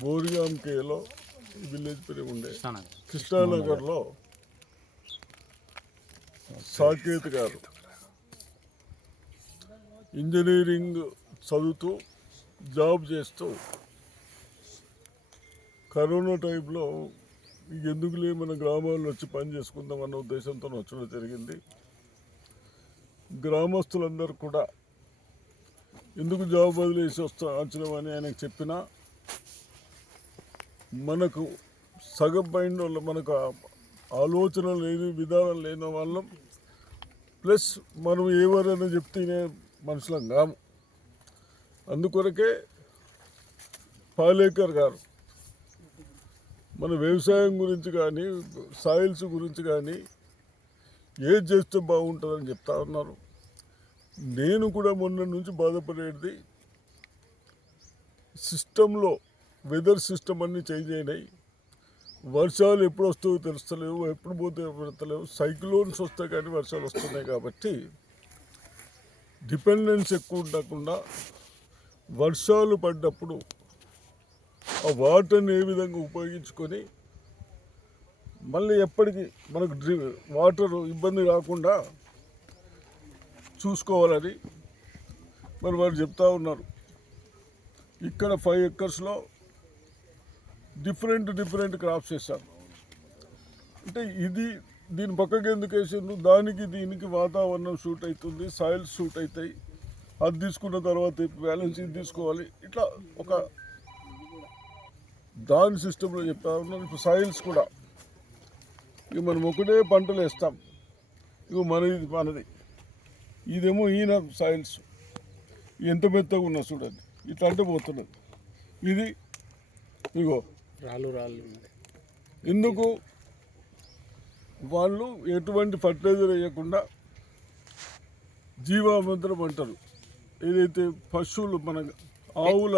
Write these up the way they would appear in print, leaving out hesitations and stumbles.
బోరిగాం Khelo village పేరు ఉండే కృష్ణానగర్లో సాకేత్ గారు ఇంజనీరింగ్ చదువుతూ జాబ్ చేస్తూ కరోనా టైంలో ఎందుకులే మన గ్రామాల్లో వచ్చి పని చేసుకుందాం అన్న ఉద్దేశంతో వచ్చడం జరిగింది. గ్రామస్తులందరూ కూడా ఎందుకు జాబ్ వదిలేసి వచ్చినామని ఆయనకు చెప్పినా మనకు సగం మైండ్ వల్ల మనకు ఆలోచన లేని విధానం లేని వాళ్ళం, ప్లస్ మనం ఎవరైనా చెప్తేనే మనుషులం కాము. అందుకొరకే పాలేకర్ గారు మన వ్యవసాయం గురించి కానీ సాయిల్స్ గురించి కానీ ఏది చేస్తే బాగుంటుందని చెప్తా ఉన్నారు. నేను కూడా మొన్న నుంచి బాధపడేది సిస్టంలో వెదర్ సిస్టమ్ అన్నీ చేంజ్ అయినాయి. వర్షాలు ఎప్పుడు వస్తాయో తెలుస్తలేవు, ఎప్పుడు పోతే పెడతలేవు. సైక్లోన్స్ వస్తాయి కానీ వర్షాలు వస్తున్నాయి కాబట్టి డిపెండెన్స్ ఎక్కువ ఉండకుండా వర్షాలు పడ్డప్పుడు ఆ వాటర్ని ఏ విధంగా ఉపయోగించుకొని మళ్ళీ ఎప్పటికీ మనకు వాటర్ ఇబ్బంది రాకుండా చూసుకోవాలని మరి వారు చెప్తా ఉన్నారు. ఇక్కడ 5 ఎకర్స్లో డిఫరెంట్ క్రాప్స్ వేశారు. అంటే దీని పక్కకి ఎందుకు వేసిండ్రు, దానికి దీనికి వాతావరణం షూట్ అవుతుంది, సాయిల్స్ షూట్ అవుతాయి. అది తీసుకున్న తర్వాత బ్యాలెన్స్ ఇది తీసుకోవాలి. ఇట్లా ఒక దాని సిస్టంలో చెప్తా ఉన్నాం. ఇప్పుడు సాయిల్స్ కూడా ఇక మనం ఒకటే పంటలు వేస్తాం. ఇక మనది ఇదేమో ఈయన సాయిల్స్ ఎంత మెత్తగా ఉన్నా చూడండి, ఇట్లా అంటే పోతున్నది. ఇది ఇగో రాళ్ళు ఎందుకు వాళ్ళు ఎటువంటి ఫర్టిలైజర్ వేయకుండా జీవామంత్రం అంటారు. ఏదైతే పశువులు మన ఆవుల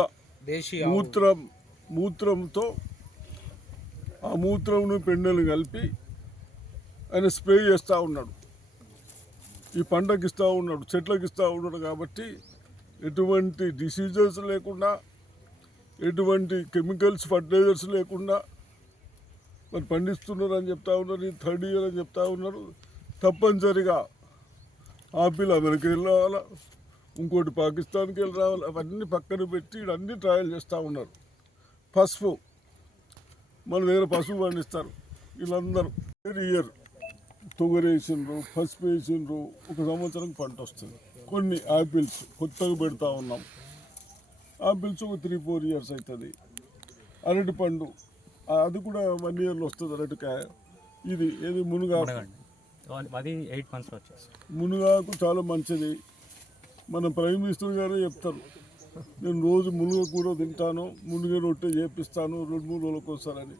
మూత్రంతో ఆ మూత్రంను పెండలు కలిపి ఆయన స్ప్రే చేస్తూ ఉన్నాడు. ఈ పంటకి ఇస్తూ ఉన్నాడు, చెట్లకి ఇస్తూ ఉన్నాడు. కాబట్టి ఎటువంటి డిసీజెస్ లేకుండా, ఎటువంటి కెమికల్స్ ఫర్టిలైజర్స్ లేకుండా మరి పండిస్తున్నారు అని చెప్తా ఉన్నారు. ఇది 3rd ఇయర్ అని చెప్తా ఉన్నారు. తప్పనిసరిగా ఆపిల్ అమెరికా వెళ్ళి రావాలా, ఇంకోటి పాకిస్తాన్కి వెళ్ళి రావాలి. అవన్నీ పక్కన పెట్టి అన్నీ ట్రయల్ చేస్తూ ఉన్నారు. పసుపు మన దగ్గర పసుపు పండిస్తారు వీళ్ళందరూ. ఇయర్ తొగరు వేసిండ్రు, పసుపు వేసిండ్రు, 1 సంవత్సరం పంట వస్తుంది. కొన్ని ఆపిల్స్ కొత్తగా పెడతా ఉన్నాం. ఆపిల్స్ ఒక 3-4 ఇయర్స్ అవుతుంది. అరటి పండు అది కూడా 1 ఇయర్లో వస్తుంది. అరటికాయ ఏది మునగాకు, మునగాకు చాలా మంచిది. మన ప్రైమ్ మినిస్టర్ గారే చెప్తారు, నేను రోజు మునగ కూర తింటాను, మునగ రొట్టె చేపిస్తాను 2-3 రోజులకు వస్తారని.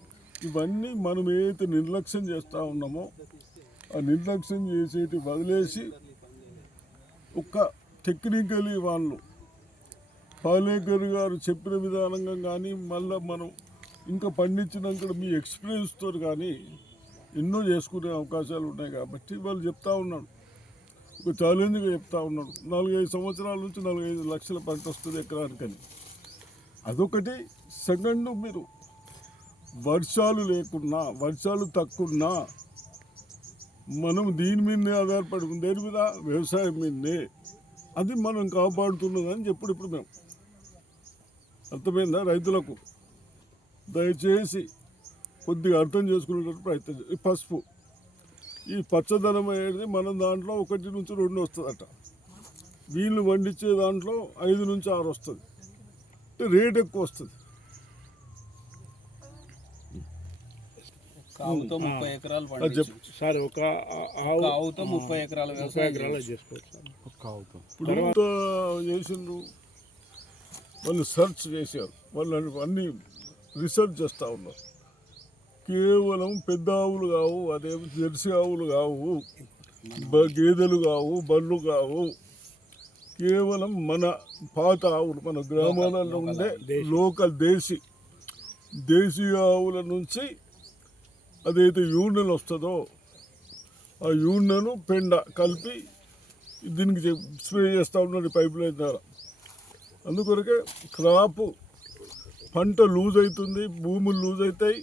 ఇవన్నీ మనం ఏదైతే నిర్లక్ష్యం చేస్తూ ఉన్నామో ఆ నిర్లక్ష్యం చేసేటి వదిలేసి ఒక టెక్నికలీ వాళ్ళు పాలేకర్ గారు చెప్పిన విధానంగా కానీ మళ్ళీ మనం ఇంకా పండించినాక మీ ఎక్స్పీరియన్స్తో కానీ ఎన్నో చేసుకునే అవకాశాలు ఉన్నాయి. కాబట్టి వాళ్ళు చెప్తా ఉన్నాడు, ఒక ఛాలెంజ్గా చెప్తా ఉన్నాడు. 4-5 సంవత్సరాల నుంచి 4-5 లక్షల పంట వస్తుంది ఎకరానికని. అదొకటి. సెకండ్, మీరు వర్షాలు లేకున్నా, వర్షాలు తక్కువన్నా మనం దీని మీదనే ఆధారపడి ఉంది. దేని మీద? వ్యవసాయం మీదనే. అది మనం కాపాడుతున్నదని ఇప్పుడు మేము అర్థమైందా? రైతులకు దయచేసి కొద్దిగా అర్థం చేసుకునేటట్టు ప్రయత్నం చేయాలి. పసుపు ఈ పచ్చదనం అనేది మనం దాంట్లో 1 నుంచి 2 వస్తుందట. వీళ్ళు పండించే దాంట్లో 5 నుంచి 6 వస్తుంది. అంటే రేట్ ఎక్కువ వస్తుంది. ఆవుతో 30 ఎకరాలు సార్, ఒక ఆవుతో 30 ఎకరాల వ్యవసాయం చేసుకోవచ్చు. ఇప్పుడు చేసిండ్రు, వాళ్ళు సెర్చ్ చేశారు, వాళ్ళు అన్ని రీసెర్చ్ చేస్తూ ఉన్నారు. కేవలం పెద్ద ఆవులు కావు, అదే జెర్సీ ఆవులు కావు, గేదెలు కావు, బర్రెలు కావు. కేవలం మన పాత ఆవులు, మన గ్రామాలలో ఉండే లోకల్ దేశీ ఆవుల నుంచి అదైతే యూరినల్ వస్తుందో ఆ యూరినను పెండ కలిపి దీనికి స్ప్రే చేస్తూ ఉన్నాడు పైప్ లైన్ ద్వారా. అందుకొరకే క్రాప్ పంట లూజ్ అవుతుంది, భూములు లూజ్ అవుతాయి,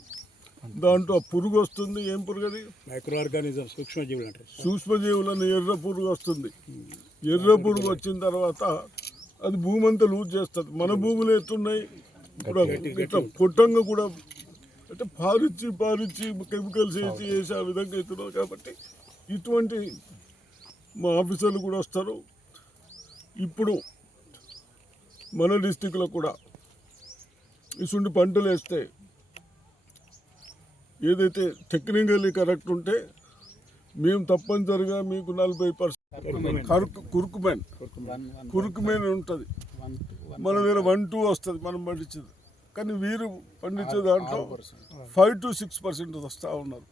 దాంట్లో పురుగు వస్తుంది. ఏం పురుగు అది? మైక్రో ఆర్గానిజం, సూక్ష్మజీవులు అంటారు. సూక్ష్మజీవులను ఎర్ర పురుగు వస్తుంది. ఎర్ర పురుగు వచ్చిన తర్వాత అది భూమి అంతా లూజ్ చేస్తుంది. మన భూములు ఎట్లున్నాయి ఇప్పుడు ఇట్లా కొట్టంగా కూడా అంటే పారిచ్చి కెమికల్స్ వేసి ఆ విధంగా అవుతున్నారు. కాబట్టి ఇటువంటి మా ఆఫీసర్లు కూడా వస్తారు. ఇప్పుడు మన డిస్టిక్లో కూడా ఇటువంటి పంటలు వేస్తే ఏదైతే టెక్నికల్లీ కరెక్ట్ ఉంటే మేము తప్పనిసరిగా మీకు 40% కురుకుమెన్ ఉంటుంది. మన దగ్గర 1-2 వస్తుంది మనం పండించేది. కానీ వీరు పండించే దాంట్లో 5 to 6% వస్తూ ఉన్నారు.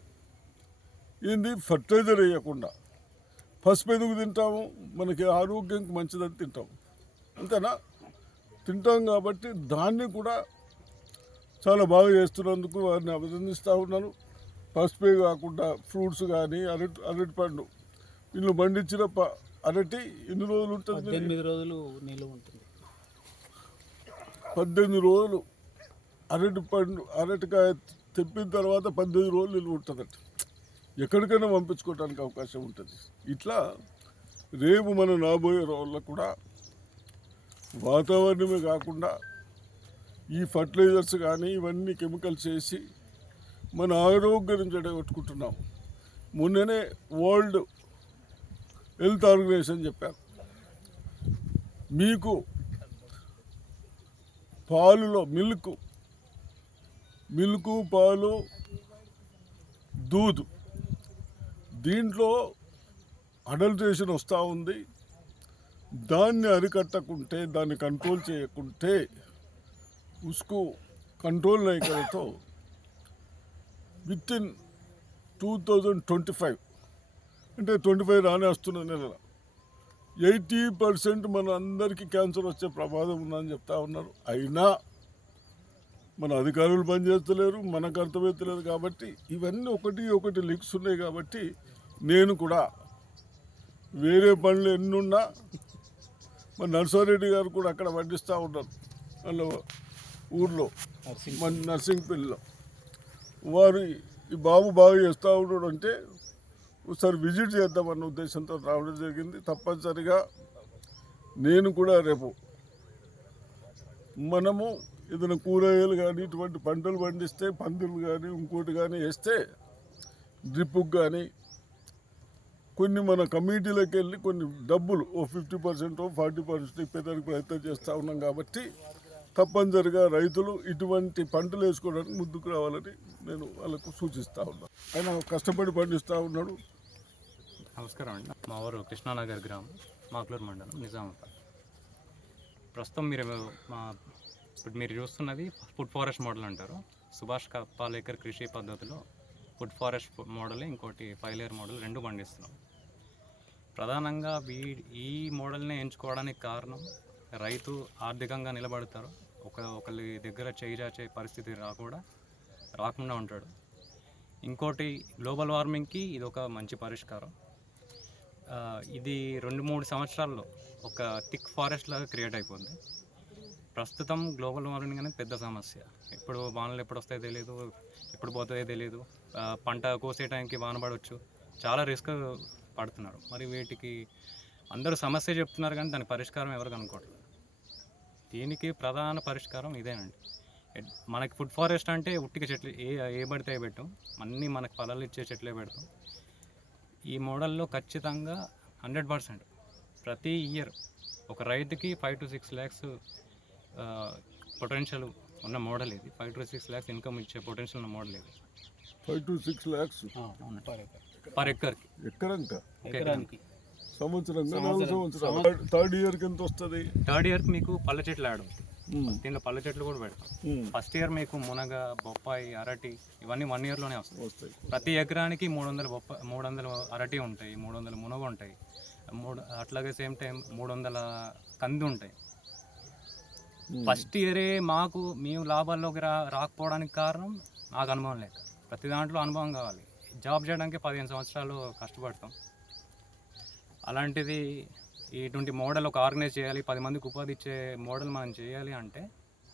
ఏంది ఫర్టిలైజర్ వేయకుండా పసుపు ఎందుకు తింటాము? మనకి ఆరోగ్యానికి మంచిదని తింటాము, అంతేనా? తింటాం కాబట్టి దాన్ని కూడా చాలా బాగా చేస్తున్నందుకు వారిని అభినందిస్తూ ఉన్నాను. పసుపే కాకుండా ఫ్రూట్స్ కానీ అరటి పండు వీళ్ళు పండించిన అరటి ఎన్ని రోజులు ఉంటుంది? 18 రోజులు నిల్వ ఉంటుంది. 18 రోజులు అరటికాయ తెప్పిన తర్వాత 18 రోజులు నిల్వ ఉంటుందట. ఎక్కడికైనా పంపించుకోవడానికి అవకాశం ఉంటుంది. ఇట్లా రేపు మనం రాబోయే రోజుల్లో కూడా వాతావరణమే కాకుండా ఈ ఫర్టిలైజర్స్ కానీ ఇవన్నీ కెమికల్స్ వేసి మన ఆరోగ్యం చెడగొట్టుకుంటున్నాం. మొన్ననే వరల్డ్ హెల్త్ ఆర్గనైజేషన్ చెప్పారు, మీకు పాలులో మిల్క్ పాలు దూద్ దీంట్లో అడల్ట్రేషన్ వస్తూ ఉంది. దాన్ని అరికట్టకుంటే, దాన్ని కంట్రోల్ చేయకుంటే उसको कंट्रोल नहीं करे तो विद इन 2025 అంటే 25 రానే వస్తున్న నెలలో 80% మన అందరికీ క్యాన్సర్ వచ్చే ప్రమాదం ఉందని చెప్తా ఉన్నారు. అయినా మన అధికారులు పనిచేస్తలేరు, మనకు అర్థమవుతలేదు. కాబట్టి ఇవన్నీ ఒకటి లీక్స్ ఉన్నాయి. కాబట్టి నేను కూడా వేరే పనులు ఎన్నున్నా మన నర్సారెడ్డి గారు కూడా అక్కడ పండిస్తూ ఉన్నారు అందులో ఊర్లో మన నర్సింగ్పల్లిలో. వారు ఈ బాబు బాగా చేస్తూ ఉన్నాడు అంటే ఒకసారి విజిట్ చేద్దామన్న ఉద్దేశంతో రావడం జరిగింది. తప్పనిసరిగా నేను కూడా రేపు మనము ఏదైనా కూరగాయలు కానీ ఇటువంటి పంటలు పండిస్తే పందులు కానీ ఇంకోటి కానీ వేస్తే డ్రిప్పుకు కానీ కొన్ని మన కమిటీలకు వెళ్ళి కొన్ని డబ్బులు 50% 40% ఇప్పేదానికి ప్రయత్నం చేస్తూ ఉన్నాం. కాబట్టి తప్పనిసరిగా రైతులు ఇటువంటి పంటలు వేసుకోవడానికి ముందుకు రావాలని నేను వాళ్ళకు సూచిస్తూ ఉన్నాను. ఆయన కష్టపడి పండిస్తూ ఉన్నాడు. నమస్కారం అండి. మా ఊరు కృష్ణానగర్ గ్రామం, మాక్లూరు మండలం, నిజామాబాద్. ప్రస్తుతం ఇప్పుడు మీరు చూస్తున్నది ఫుడ్ ఫారెస్ట్ మోడల్ అంటారు. సుభాష్ పాలేకర్ కృషి పద్ధతిలో ఫుడ్ ఫారెస్ట్ మోడల్, ఇంకోటి 5 లేయర్ మోడల్ 2 పండిస్తున్నాం. ప్రధానంగా ఈ మోడల్ని ఎంచుకోవడానికి కారణం రైతు ఆర్థికంగా నిలబడతారు. ఒకరి దగ్గర చేయి పరిస్థితి రాకుండా ఉంటాడు. ఇంకోటి గ్లోబల్ వార్మింగ్కి ఇది ఒక మంచి పరిష్కారం. ఇది 2-3 సంవత్సరాల్లో ఒక థిక్ ఫారెస్ట్ లాగా క్రియేట్ అయిపోయింది. ప్రస్తుతం గ్లోబల్ వార్మింగ్ అనేది పెద్ద సమస్య. ఎప్పుడు వానలు ఎప్పుడు వస్తాయో తెలియదు, ఎప్పుడు పోతాయో తెలియదు. పంట కోసే టైంకి వాన పడవచ్చు. చాలా రిస్క్ పడుతున్నారు. మరి వీటికి అందరూ సమస్య చెప్తున్నారు కానీ దానికి పరిష్కారం ఎవరు కనుక్కోవట్లేదు. దీనికి ప్రధాన పరిష్కారం ఇదేనండి. మనకి ఫుడ్ ఫారెస్ట్ అంటే ఉట్టిక చెట్లు ఏ పడితే పెట్టాం, అన్నీ మనకు ఫలాలు ఇచ్చే చెట్లే పెడతాం. ఈ మోడల్లో ఖచ్చితంగా 100% ప్రతి ఇయర్ ఒక రైతుకి 5 to 6 lakhs పొటెన్షియల్ ఉన్న మోడల్ ఇది. 5 to 6 lakhs ఇన్కమ్ ఇచ్చే పొటెన్షియల్ ఉన్న మోడల్ ఇది. 5 to 6 lakhs పర్ ఎకర్కి. ఎకరానికి సంవత్సరంగా 4 సంవత్సరాలు. థర్డ్ ఇయర్కి ఎంత వస్తుంది? థర్డ్ ఇయర్కి మీకు పళ్ళ చెట్లు యాడ్ అవుతాయి. దీంట్లో పళ్ళ చెట్లు కూడా పెడతాం. ఫస్ట్ ఇయర్ మీకు మునగ, బొప్పాయి, అరటి ఇవన్నీ 1 yearలోనే వస్తాయి. ప్రతి ఎకరానికి 300 అరటి ఉంటాయి, 300 మునగ ఉంటాయి, అట్లాగే సేమ్ టైం 300 కంది ఉంటాయి. ఫస్ట్ ఇయరే మేము లాభాల్లోకి రాకపోవడానికి కారణం నాకు అనుభవం లేక. ప్రతి దాంట్లో అనుభవం కావాలి. జాబ్ చేయడానికి 15 సంవత్సరాలు కష్టపడతాం. అలాంటిది ఇటువంటి మోడల్ ఒక ఆర్గనైజ్ చేయాలి, 10 మందికి ఉపాధి ఇచ్చే మోడల్ మనం చేయాలి అంటే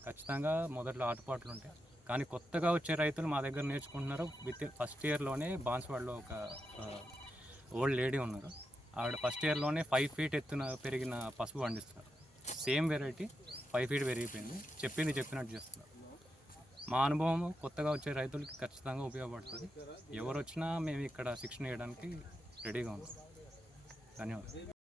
ఖచ్చితంగా మొదట్లో ఆటుపాట్లు ఉంటాయి, కానీ కొత్తగా వచ్చే రైతులు మా దగ్గర నేర్చుకుంటున్నారు. ఫస్ట్ ఇయర్లోనే బాన్స్వాడలో ఒక ఓల్డ్ లేడీ ఉన్నారు, ఆవిడ ఫస్ట్ ఇయర్లోనే 5 feet ఎత్తున పెరిగిన పసుపు పండిస్తున్నారు. సేమ్ వెరైటీ 5 feet పెరిగిపోయింది. చెప్పినట్టు చేస్తున్నారు. మా అనుభవం కొత్తగా వచ్చే రైతులకి ఖచ్చితంగా ఉపయోగపడుతుంది. ఎవరు వచ్చినా మేము ఇక్కడ శిక్షణ ఇవ్వడానికి రెడీగా ఉన్నాం. ధన్యవాదాలు.